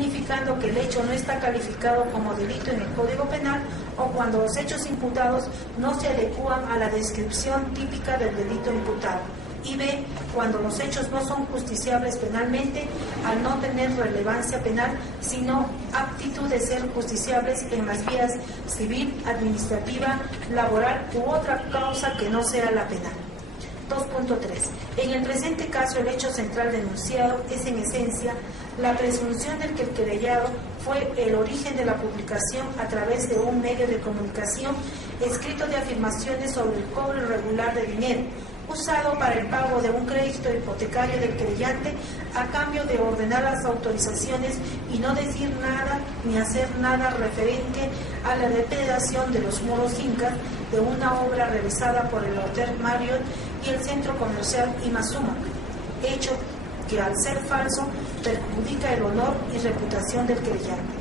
significando que el hecho no está calificado como delito en el Código Penal o cuando los hechos imputados no se adecúan a la descripción típica del delito imputado. Y B, cuando los hechos no son justiciables penalmente al no tener relevancia penal, sino aptitud de ser justiciables en las vías civil, administrativa, laboral u otra causa que no sea la penal. 2.3. En el presente caso, el hecho central denunciado es en esencia la presunción de que el querellado fue el origen de la publicación a través de un medio de comunicación escrito de afirmaciones sobre el cobro irregular de dinero, usado para el pago de un crédito hipotecario del querellante a cambio de ordenar las autorizaciones y no decir nada ni hacer nada referente a la depredación de los muros incas de una obra realizada por el Hotel Marriott y el Centro Comercial Imazuma, hecho que al ser falso perjudica el honor y reputación del querellante.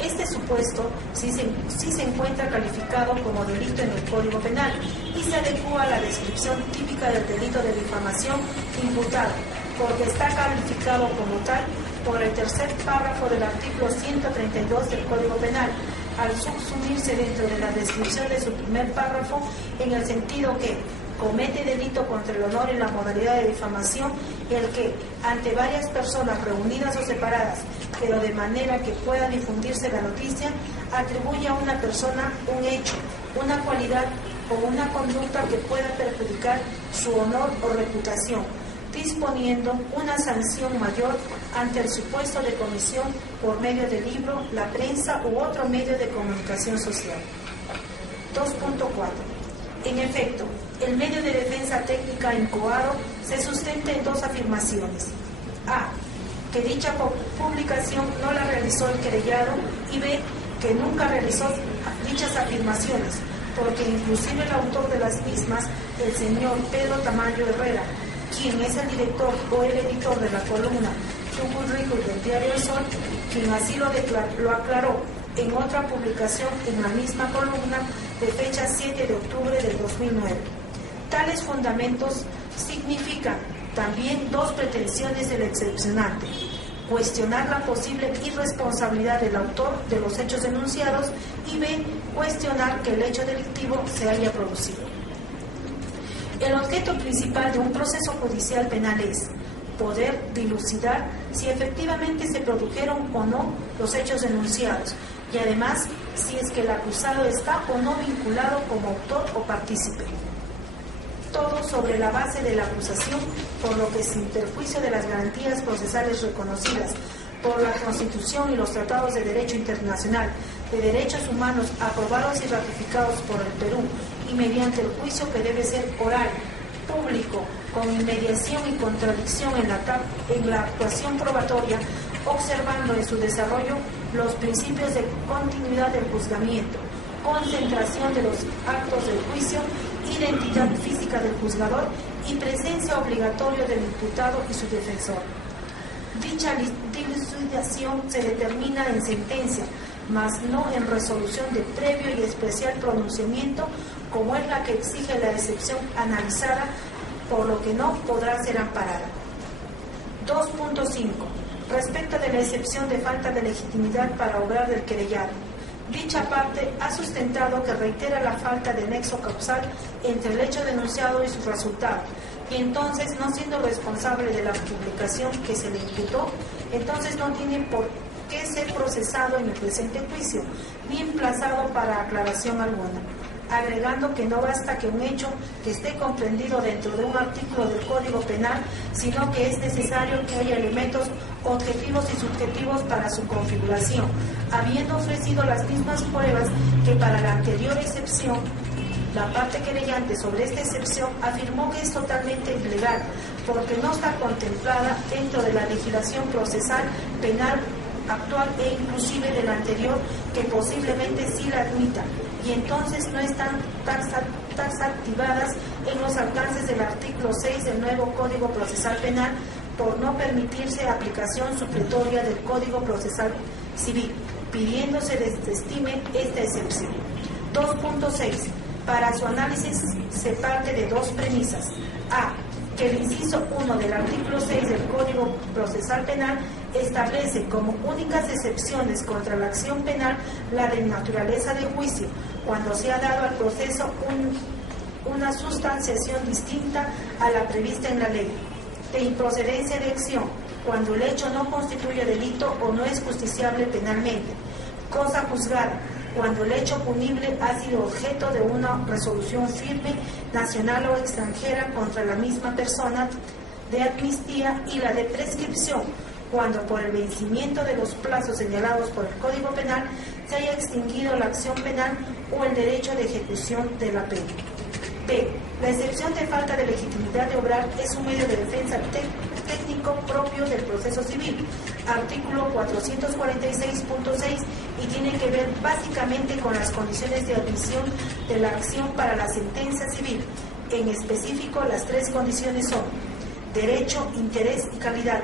Este supuesto sí se encuentra calificado como delito en el Código Penal y se adecúa a la descripción típica del delito de difamación imputado, porque está calificado como tal por el tercer párrafo del artículo 132 del Código Penal, al subsumirse dentro de la descripción de su primer párrafo en el sentido que comete delito contra el honor en la modalidad de difamación el que, ante varias personas reunidas o separadas, pero de manera que pueda difundirse la noticia, atribuye a una persona un hecho, una cualidad o una conducta que pueda perjudicar su honor o reputación, disponiendo una sanción mayor ante el supuesto de comisión por medio del libro, la prensa u otro medio de comunicación social. 2.4. En efecto, el medio de defensa técnica incoado se sustenta en dos afirmaciones. A, que dicha publicación no la realizó el querellado, y B, que nunca realizó dichas afirmaciones, porque inclusive el autor de las mismas, el señor Pedro Tamayo Herrera, quien es el director o el editor de la columna Chucurrico del Diario El Sol, quien así lo aclaró en otra publicación en la misma columna de fecha 7 de octubre del 2009. Tales fundamentos significan también dos pretensiones del excepcionante: cuestionar la posible irresponsabilidad del autor de los hechos denunciados y B, cuestionar que el hecho delictivo se haya producido. El objeto principal de un proceso judicial penal es poder dilucidar si efectivamente se produjeron o no los hechos denunciados y además si es que el acusado está o no vinculado como autor o partícipe. Todo sobre la base de la acusación, por lo que sin perjuicio de las garantías procesales reconocidas por la Constitución y los tratados de derecho internacional de derechos humanos aprobados y ratificados por el Perú y mediante el juicio que debe ser oral, público, con inmediación y contradicción en la actuación probatoria, observando en su desarrollo los principios de continuidad del juzgamiento, concentración de los actos del juicio, identidad física del juzgador y presencia obligatoria del imputado y su defensor. Dicha dilucidación se determina en sentencia, mas no en resolución de previo y especial pronunciamiento, como es la que exige la excepción analizada, por lo que no podrá ser amparada. 2.5. Respecto de la excepción de falta de legitimidad para obrar del querellado, dicha parte ha sustentado que reitera la falta de nexo causal entre el hecho denunciado y su resultado, y entonces, no siendo responsable de la publicación que se le imputó, entonces no tiene por qué ser procesado en el presente juicio, ni emplazado para aclaración alguna, agregando que no basta que un hecho que esté comprendido dentro de un artículo del Código Penal, sino que es necesario que haya elementos objetivos y subjetivos para su configuración, habiendo ofrecido las mismas pruebas que para la anterior excepción. La parte querellante sobre esta excepción afirmó que es totalmente ilegal, porque no está contemplada dentro de la legislación procesal penal actual e inclusive de la anterior, que posiblemente sí la admita, y entonces no están taxativadas en los alcances del artículo 6 del nuevo Código Procesal Penal, por no permitirse aplicación supletoria del Código Procesal Civil, pidiéndose desestime esta excepción. 2.6. Para su análisis se parte de dos premisas. A, que el inciso 1 del artículo 6 del Código Procesal Penal Establece como únicas excepciones contra la acción penal la de naturaleza de juicio, cuando se ha dado al proceso una sustanciación distinta a la prevista en la ley; de improcedencia de acción, cuando el hecho no constituye delito o no es justiciable penalmente; cosa juzgada, cuando el hecho punible ha sido objeto de una resolución firme, nacional o extranjera, contra la misma persona; de amnistía; y la de prescripción, cuando por el vencimiento de los plazos señalados por el Código Penal se haya extinguido la acción penal o el derecho de ejecución de la pena. B. La excepción de falta de legitimidad de obrar es un medio de defensa técnico propio del proceso civil, artículo 446.6, y tiene que ver básicamente con las condiciones de admisión de la acción para la sentencia civil. En específico, las tres condiciones son: derecho, interés y calidad.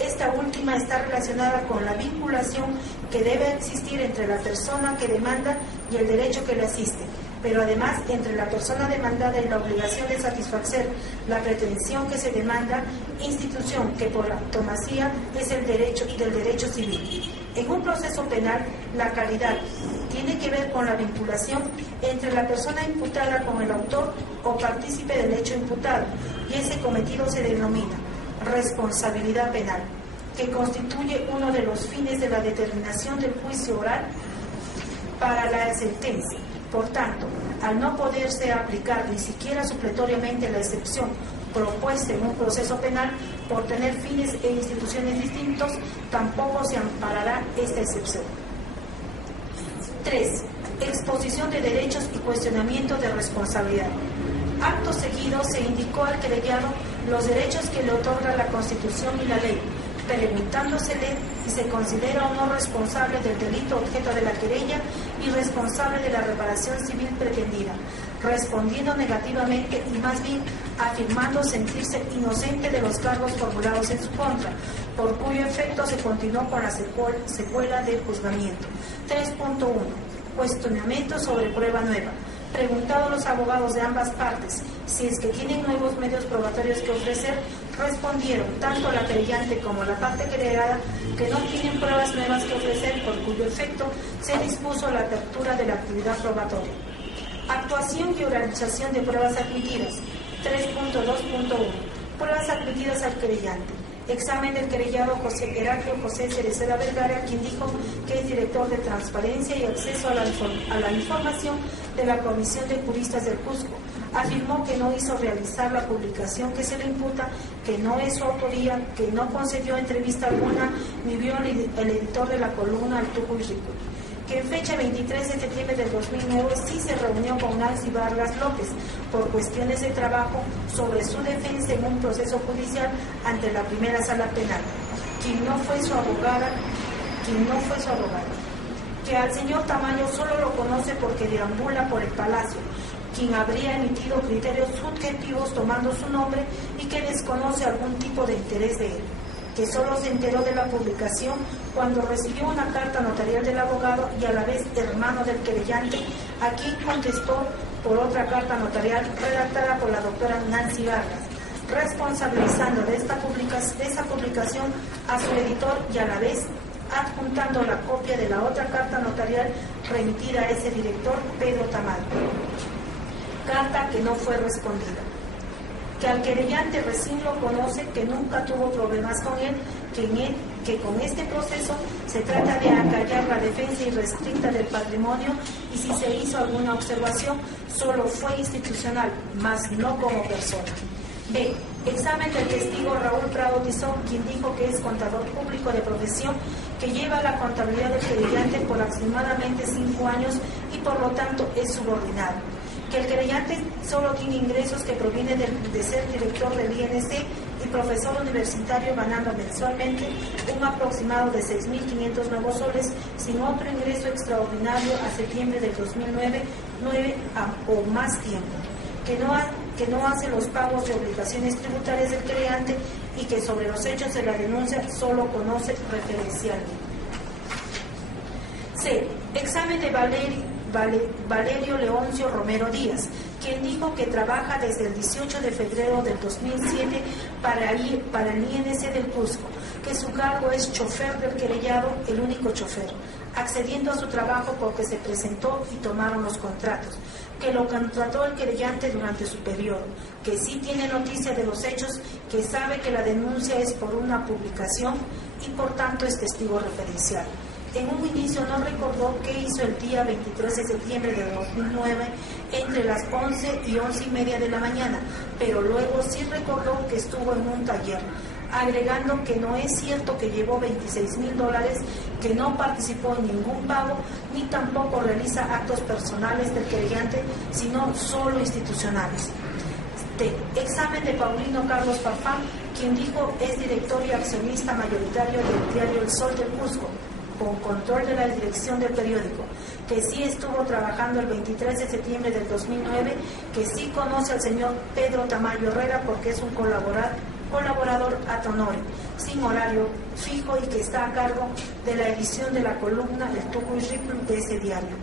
Esta última está relacionada con la vinculación que debe existir entre la persona que demanda y el derecho que le asiste, pero además entre la persona demandada y la obligación de satisfacer la pretensión que se demanda, institución que por antonomasia es el derecho y del derecho civil. En un proceso penal, la calidad tiene que ver con la vinculación entre la persona imputada con el autor o partícipe del hecho imputado, y ese cometido se denomina responsabilidad penal, que constituye uno de los fines de la determinación del juicio oral para la sentencia. Por tanto, al no poderse aplicar ni siquiera supletoriamente la excepción propuesta en un proceso penal por tener fines e instituciones distintos, tampoco se amparará esta excepción. 3. Exposición de derechos y cuestionamiento de responsabilidad. Acto seguido se indicó al querellado los derechos que le otorga la Constitución y la ley, preguntándosele si se considera o no responsable del delito objeto de la querella y responsable de la reparación civil pretendida, respondiendo negativamente y más bien afirmando sentirse inocente de los cargos formulados en su contra, por cuyo efecto se continuó con la secuela del juzgamiento. 3.1. Cuestionamiento sobre prueba nueva. Preguntado a los abogados de ambas partes si es que tienen nuevos medios probatorios que ofrecer, respondieron tanto la querellante como la parte querellada que no tienen pruebas nuevas que ofrecer, por cuyo efecto se dispuso la apertura de la actividad probatoria. Actuación y organización de pruebas admitidas. 3.2.1. Pruebas admitidas al querellante. Examen del querellado José Heraclio José Cereceda Vergara, quien dijo que es director de Transparencia y Acceso a la Información de la Comisión de Juristas del Cusco. Afirmó que no hizo realizar la publicación que se le imputa, que no es su autoría, que no concedió entrevista alguna, ni vio el editor de la columna al Tuco y Rico. Que en fecha 23 de septiembre del 2009 sí se reunió con Nancy Vargas López por cuestiones de trabajo sobre su defensa en un proceso judicial ante la primera sala penal, quien no fue su abogada. Que al señor Tamayo solo lo conoce porque deambula por el palacio, quien habría emitido criterios subjetivos tomando su nombre y que desconoce algún tipo de interés de él, que solo se enteró de la publicación cuando recibió una carta notarial del abogado y a la vez hermano del querellante, a quien contestó por otra carta notarial redactada por la doctora Nancy Vargas, responsabilizando de esa publicación a su editor y a la vez adjuntando la copia de la otra carta notarial remitida a ese director, Pedro Tamayo. Carta que no fue respondida. Que al querellante recién lo conoce, que nunca tuvo problemas con él, que con este proceso se trata de acallar la defensa irrestricta del patrimonio y si se hizo alguna observación solo fue institucional, mas no como persona. B. Examen del testigo Raúl Prado Tizón, quien dijo que es contador público de profesión, que lleva la contabilidad del querellante por aproximadamente 5 años y por lo tanto es subordinado. Que el querellante solo tiene ingresos que provienen de ser director del INC y profesor universitario, ganando mensualmente un aproximado de 6.500 nuevos soles, sin otro ingreso extraordinario a septiembre del 2009 o más tiempo. Que no hace los pagos de obligaciones tributarias del querellante y que sobre los hechos de la denuncia solo conoce referencialmente. C. Examen de Valerio Leoncio Romero Díaz, quien dijo que trabaja desde el 18 de febrero del 2007 para el INC del Cusco, que su cargo es chofer del querellado, el único chofer, accediendo a su trabajo porque se presentó y tomaron los contratos, que lo contrató el querellante durante su periodo, que sí tiene noticia de los hechos, que sabe que la denuncia es por una publicación y por tanto es testigo referencial. En un inicio no recordó qué hizo el día 23 de septiembre de 2009 entre las 11 y 11:30 de la mañana, pero luego sí recordó que estuvo en un taller, agregando que no es cierto que llevó $26,000, que no participó en ningún pago, ni tampoco realiza actos personales del querellante, sino solo institucionales. Examen de Paulino Carlos Farfán, quien dijo es director y accionista mayoritario del diario El Sol del Cusco, con control de la dirección del periódico, que sí estuvo trabajando el 23 de septiembre del 2009, que sí conoce al señor Pedro Tamayo Herrera porque es un colaborador ad honorem, sin horario fijo y que está a cargo de la edición de la columna El Tucuy Ripple de ese diario,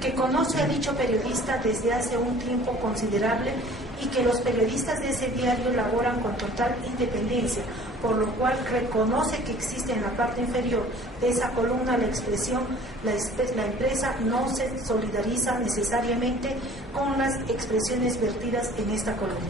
que conoce a dicho periodista desde hace un tiempo considerable y que los periodistas de ese diario laboran con total independencia, por lo cual reconoce que existe en la parte inferior de esa columna la expresión la empresa no se solidariza necesariamente con las expresiones vertidas en esta columna.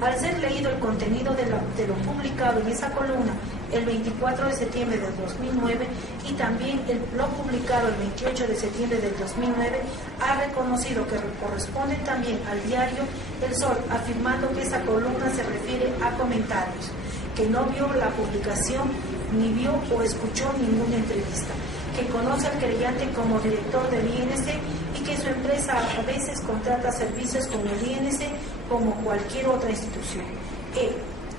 Al ser leído el contenido de lo publicado en esa columna el 24 de septiembre del 2009 y también lo publicado el 28 de septiembre del 2009, ha reconocido que corresponde también al diario El Sol, afirmando que esa columna se refiere a comentarios, que no vio la publicación ni vio o escuchó ninguna entrevista, que conoce al querellante como director del INC y que su empresa a veces contrata servicios con el INC como cualquier otra institución.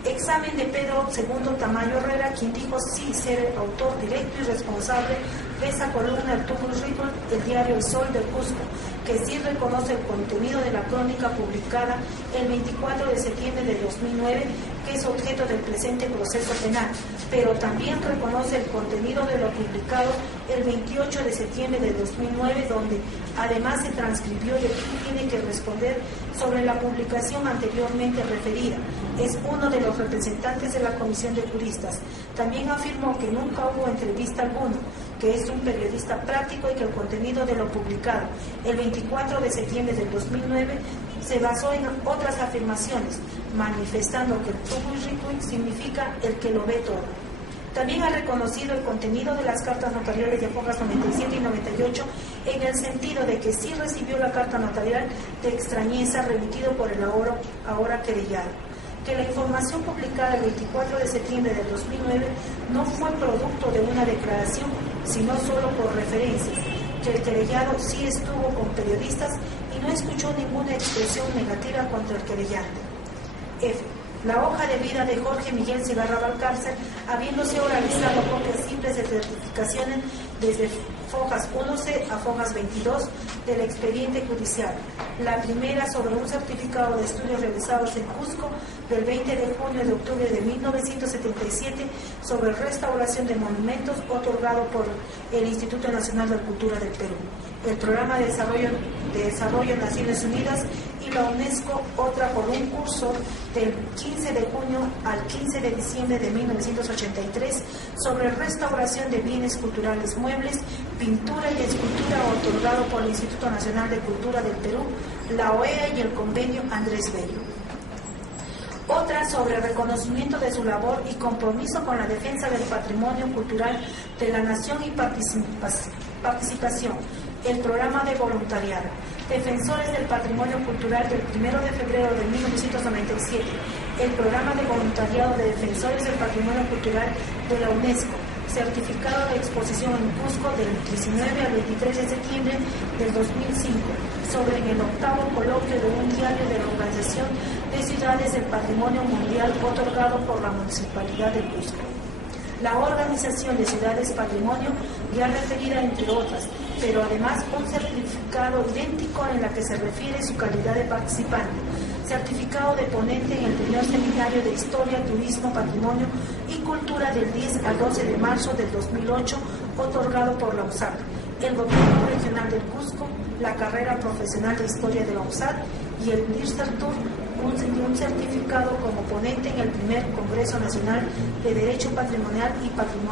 Examen de Pedro II Tamayo Herrera, quien dijo sí ser el autor directo y responsable de esa columna El Tucuy Ripple, el diario El Sol del Cusco, que sí reconoce el contenido de la crónica publicada el 24 de septiembre de 2009, que es objeto del presente proceso penal, pero también reconoce el contenido de lo publicado el 28 de septiembre de 2009, donde además se transcribió de quién tiene que responder sobre la publicación anteriormente referida. Es uno de los representantes de la Comisión de Juristas. También afirmó que nunca hubo entrevista alguna, que es un periodista práctico y que el contenido de lo publicado el 24 de septiembre del 2009 se basó en otras afirmaciones, manifestando que el Tucuy Ripple significa el que lo ve todo. También ha reconocido el contenido de las cartas notariales de fojas 97 y 98 en el sentido de que sí recibió la carta notarial de extrañeza remitido por el ahora querellado, que la información publicada el 24 de septiembre del 2009 no fue producto de una declaración, sino solo por referencias, que el querellado sí estuvo con periodistas y no escuchó ninguna expresión negativa contra el querellante. F. La hoja de vida de Jorge Miguel Segarra Valcárcel, habiéndose oralizado copias simples de certificaciones desde fojas 1C a fojas 22 del expediente judicial. La primera sobre un certificado de estudios realizados en Cusco del 20 de junio de octubre de 1977 sobre restauración de monumentos otorgado por el Instituto Nacional de Cultura del Perú, el Programa de Desarrollo de Naciones Unidas y la UNESCO, otra por un curso del 15 de junio al 15 de diciembre de 1983 sobre restauración de bienes culturales muebles, pintura y escultura otorgado por el Instituto Nacional de Cultura del Perú, la OEA y el Convenio Andrés Bello. Otra sobre reconocimiento de su labor y compromiso con la defensa del patrimonio cultural de la nación y participación, el programa de voluntariado. Defensores del Patrimonio Cultural del 1 de febrero de 1997, el programa de voluntariado de Defensores del Patrimonio Cultural de la UNESCO, certificado de exposición en Cusco del 19 al 23 de septiembre del 2005, sobre el 8º coloquio de un diario de la Organización de Ciudades del Patrimonio Mundial otorgado por la Municipalidad de Cusco. La Organización de Ciudades Patrimonio, ya referida entre otras, pero además un certificado idéntico en la que se refiere su calidad de participante, certificado de ponente en el primer seminario de Historia, Turismo, Patrimonio y Cultura del 10 al 12 de marzo del 2008, otorgado por la USAC, el Gobierno Regional del Cusco, la carrera profesional de Historia de la USAC y el Lister Tour un certificado como ponente en el primer Congreso Nacional de Derecho Patrimonial y Patrimonio